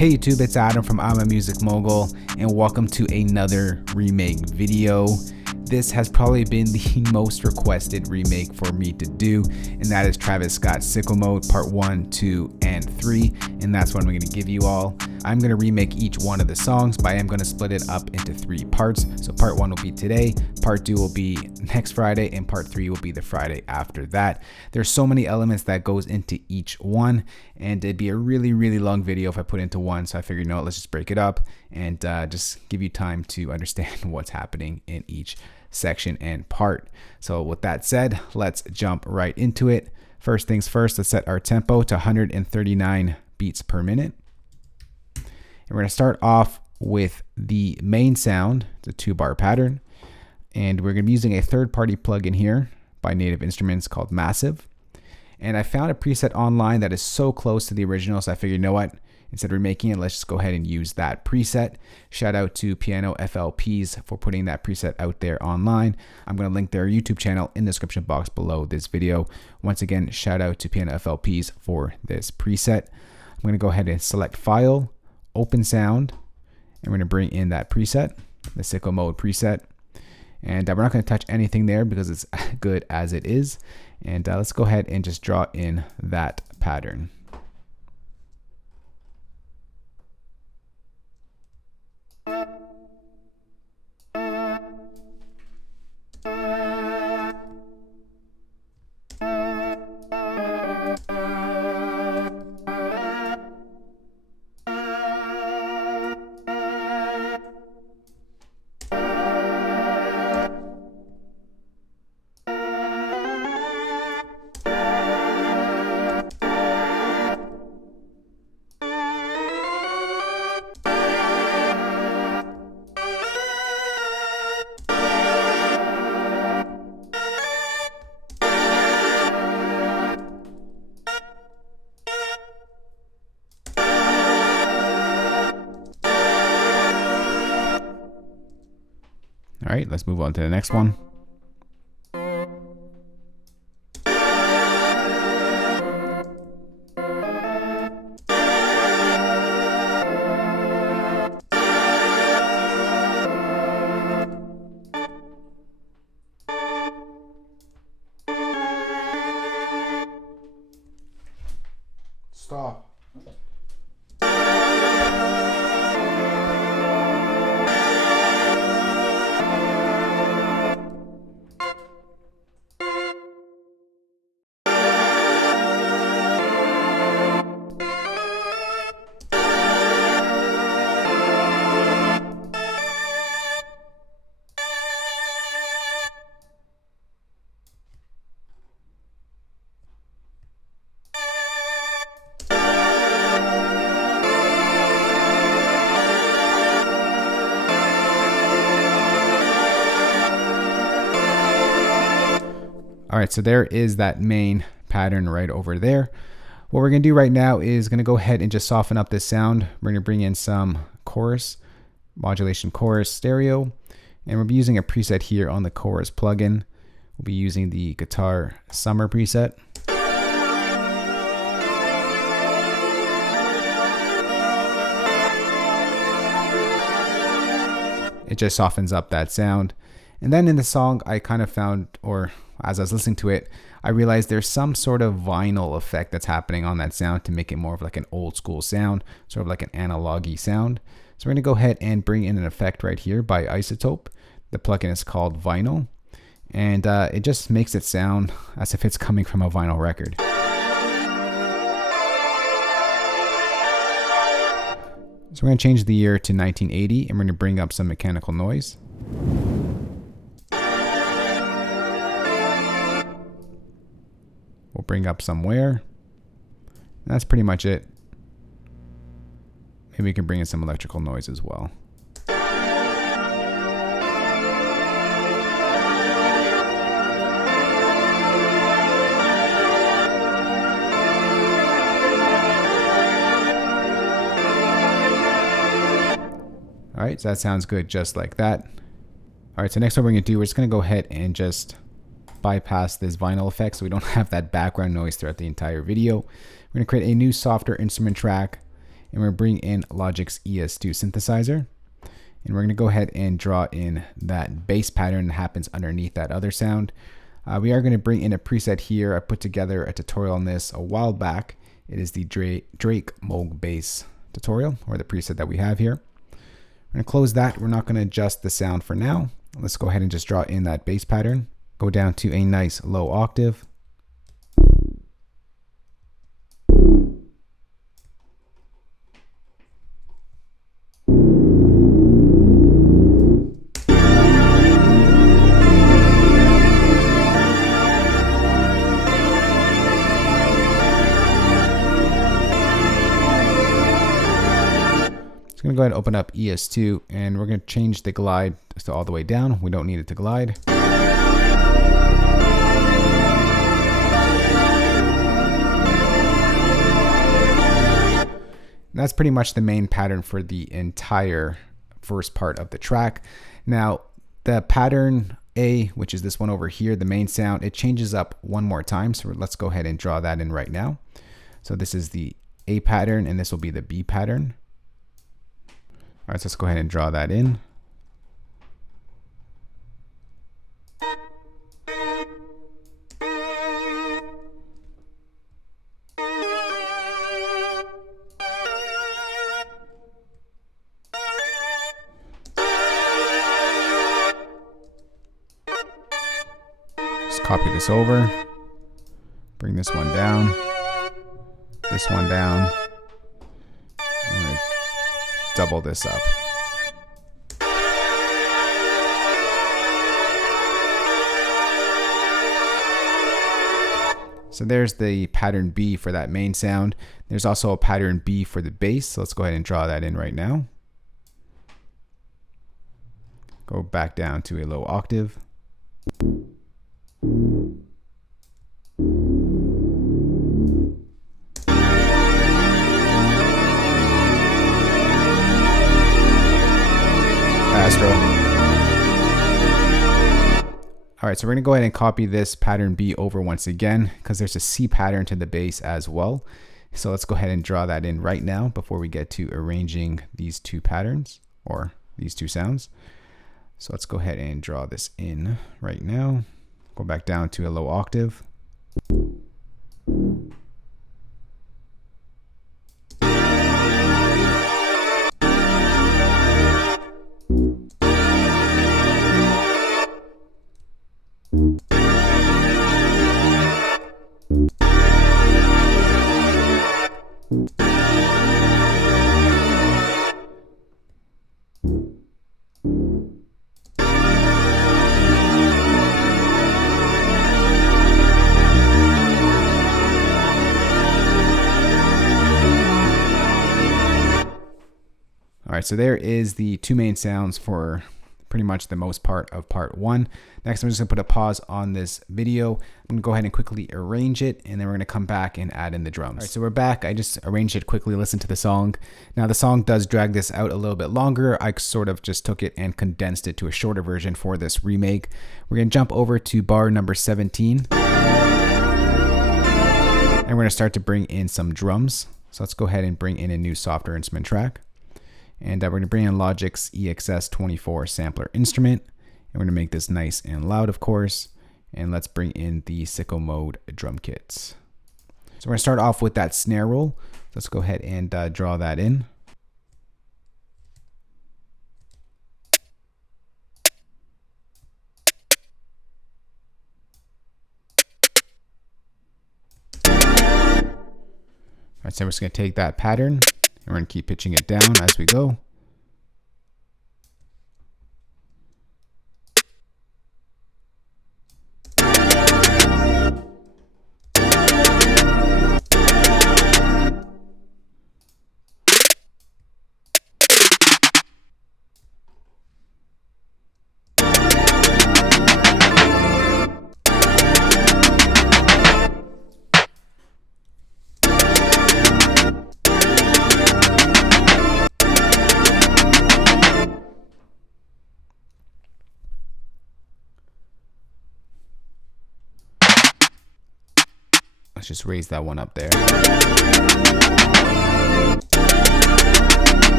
Hey YouTube, it's Adam from I'm a Music Mogul, and welcome to another remake video. This has probably been the most requested remake for me to do, and that is Travis Scott's Sicko Mode Part 1, 2, and 3, and that's what I'm going to give you all. I'm going to remake each one of the songs, but I am going to split it up into 3 parts. So Part 1 will be today, Part 2 will be next Friday, and Part 3 will be the Friday after that. There's so many elements that goes into each one, and it'd be a really long video if I put into one, so I figured, no, let's just break it up and just give you time to understand what's happening in each section and part. So with that said, let's jump right into it. First things first, let's set our tempo to 139 beats per minute. And we're going to start off with the main sound. It's a 2-bar pattern. And we're going to be using a third-party plugin here by Native Instruments called Massive. And I found a preset online that is so close to the original, so I figured, you know what? Instead of remaking it, let's just go ahead and use that preset. Shout out to Piano FLPs for putting that preset out there online. I'm going to link their YouTube channel in the description box below this video. Once again, shout out to Piano FLPs for this preset. I'm going to go ahead and select File, Open Sound, and we're going to bring in that preset, the Sicko Mode preset. And we're not going to touch anything there because it's good as it is. And let's go ahead and just draw in that pattern. All right, let's move on to the next one. Stop. All right, so there is that main pattern right over there. What we're gonna do right now is gonna go ahead and just soften up this sound. We're gonna bring in some chorus, modulation chorus stereo, and we'll be using a preset here on the chorus plugin. We'll be using the guitar summer preset. It just softens up that sound. And then in the song, I kind of found, or as I was listening to it, I realized there's some sort of vinyl effect that's happening on that sound to make it more of like an old school sound, sort of like an analog-y sound. So we're gonna go ahead and bring in an effect right here by Isotope. The plugin is called Vinyl, and it just makes it sound as if it's coming from a vinyl record. So we're gonna change the year to 1980, and we're gonna bring up some mechanical noise. We'll bring up some wear. That's pretty much it. Maybe we can bring in some electrical noise as well. All right, so that sounds good just like that. All right, so next what we're gonna do, we're just gonna go ahead and just bypass this vinyl effect so we don't have that background noise throughout the entire video. We're gonna create a new softer instrument track, and we're going to bring in Logic's ES2 synthesizer. And we're going to go ahead and draw in that bass pattern that happens underneath that other sound. We are going to bring in a preset here. I put together a tutorial on this a while back. It is the Drake Moog bass tutorial, or the preset that we have here. We're going to close that. We're not going to adjust the sound for now. Let's go ahead and just draw in that bass pattern. Go down to a nice low octave. I'm going to go ahead and open up ES2, and we're going to change the glide to all the way down. We don't need it to glide. That's pretty much the main pattern for the entire first part of the track. Now, the pattern A, which is this one over here, the main sound, it changes up one more time. So let's go ahead and draw that in right now. So this is the A pattern, and this will be the B pattern. All right, so let's go ahead and draw that in. Just copy this over, bring this one down, this one down. Double this up. So there's the pattern B for that main sound. There's also a pattern B for the bass. So let's go ahead and draw that in right now. Go back down to a low octave. All right, so we're gonna go ahead and copy this pattern B over once again, because there's a C pattern to the bass as well. So let's go ahead and draw that in right now before we get to arranging these two patterns, or these two sounds. So let's go ahead and draw this in right now. Go back down to a low octave. All right, so there is the two main sounds for pretty much the most part of part one. Next, I'm just gonna put a pause on this video. I'm gonna go ahead and quickly arrange it, and then we're gonna come back and add in the drums. All right, so we're back. I just arranged it quickly, listen to the song. Now the song does drag this out a little bit longer. I sort of just took it and condensed it to a shorter version for this remake. We're gonna jump over to bar number 17. And we're gonna start to bring in some drums. So let's go ahead and bring in a new software instrument track. And we're going to bring in Logic's EXS24 sampler instrument. And we're going to make this nice and loud, of course. And let's bring in the SICKO Mode drum kits. So we're going to start off with that snare roll. Let's go ahead and draw that in. All right, so we're just going to take that pattern, and we're going to keep pitching it down as we go. Let's just raise that one up there.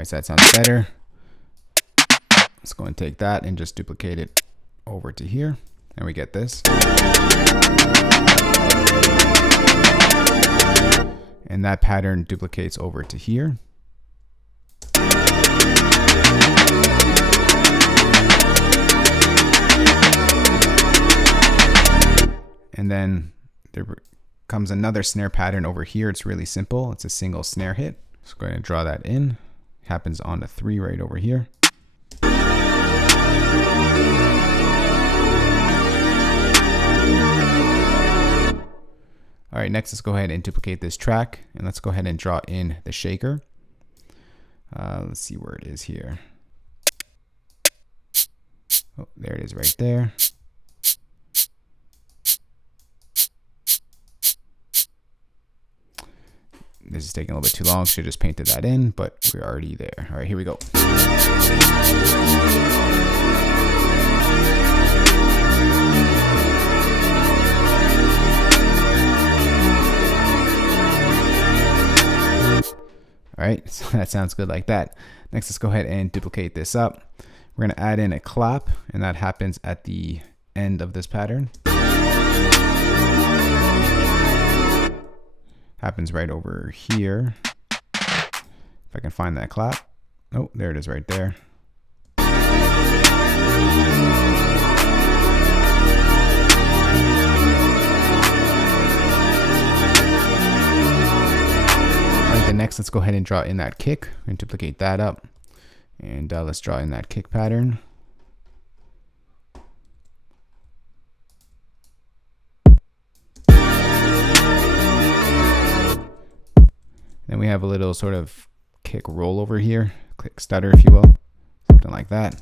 right, so that sounds better. Let's go and take that and just duplicate it over to here, and we get this. And that pattern duplicates over to here. And then there comes another snare pattern over here. It's really simple. It's a single snare hit. So go ahead and draw that in. Happens on the 3 right over here. All right, next let's go ahead and duplicate this track, and let's go ahead and draw in the shaker. Let's see where it is here. Oh, there it is right there. This is taking a little bit too long. Should have just painted that in, but we're already there. All right, here we go. All right, so that sounds good like that. Next, let's go ahead and duplicate this up. We're gonna add in a clap, and that happens at the end of this pattern. Happens right over here. If I can find that clap. Oh, there it is right there. Alright, then next let's go ahead and draw in that kick and duplicate that up. And let's draw in that kick pattern. Then we have a little sort of kick roll over here, click stutter if you will, something like that.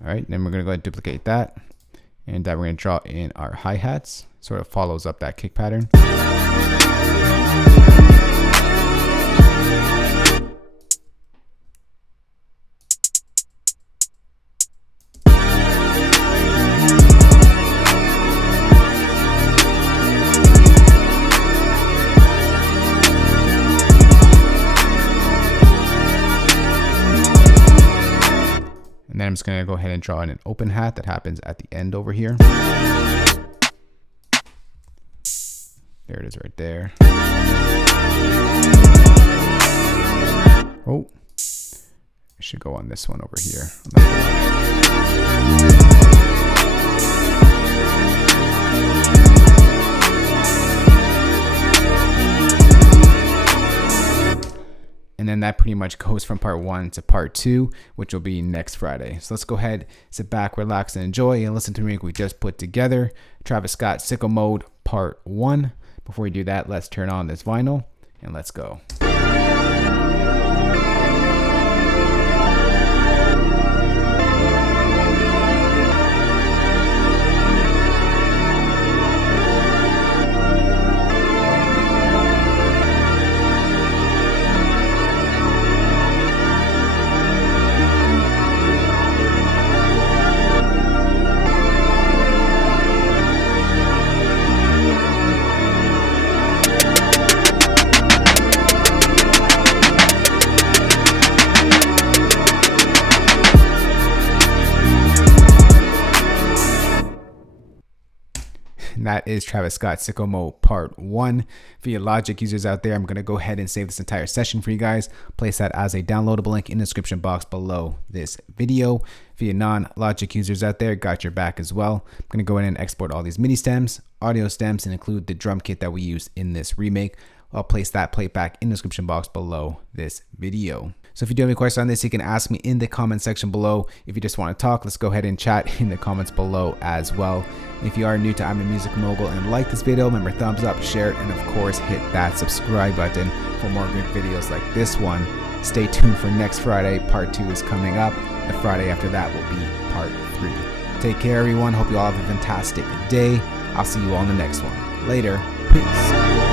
All right, then we're gonna go ahead and duplicate that, and we're gonna draw in our hi-hats, sort of follows up that kick pattern. And then I'm just gonna go ahead and draw in an open hat that happens at the end over here. There it is right there. Oh, it should go on this one over here. And then that pretty much goes from part 1 to part 2, which will be next Friday. So let's go ahead, sit back, relax, and enjoy, and listen to the remake we just put together. Travis Scott, Sicko Mode, part 1. Before we do that, let's turn on this vinyl, and let's go. And that is Travis Scott, Sicko Mode Part 1. For you Logic users out there, I'm going to go ahead and save this entire session for you guys. Place that as a downloadable link in the description box below this video. For you non-Logic users out there, got your back as well. I'm going to go ahead and export all these MIDI stems, audio stems, and include the drum kit that we use in this remake. I'll place that playback in the description box below this video. So if you do have any questions on this, you can ask me in the comment section below. If you just want to talk, let's go ahead and chat in the comments below as well. If you are new to IAMM Music Mogul and like this video, remember thumbs up, share it, and of course hit that subscribe button for more great videos like this one. Stay tuned for next Friday. Part 2 is coming up. The Friday after that will be part 3. Take care everyone. Hope you all have a fantastic day. I'll see you all in the next one. Later. Peace.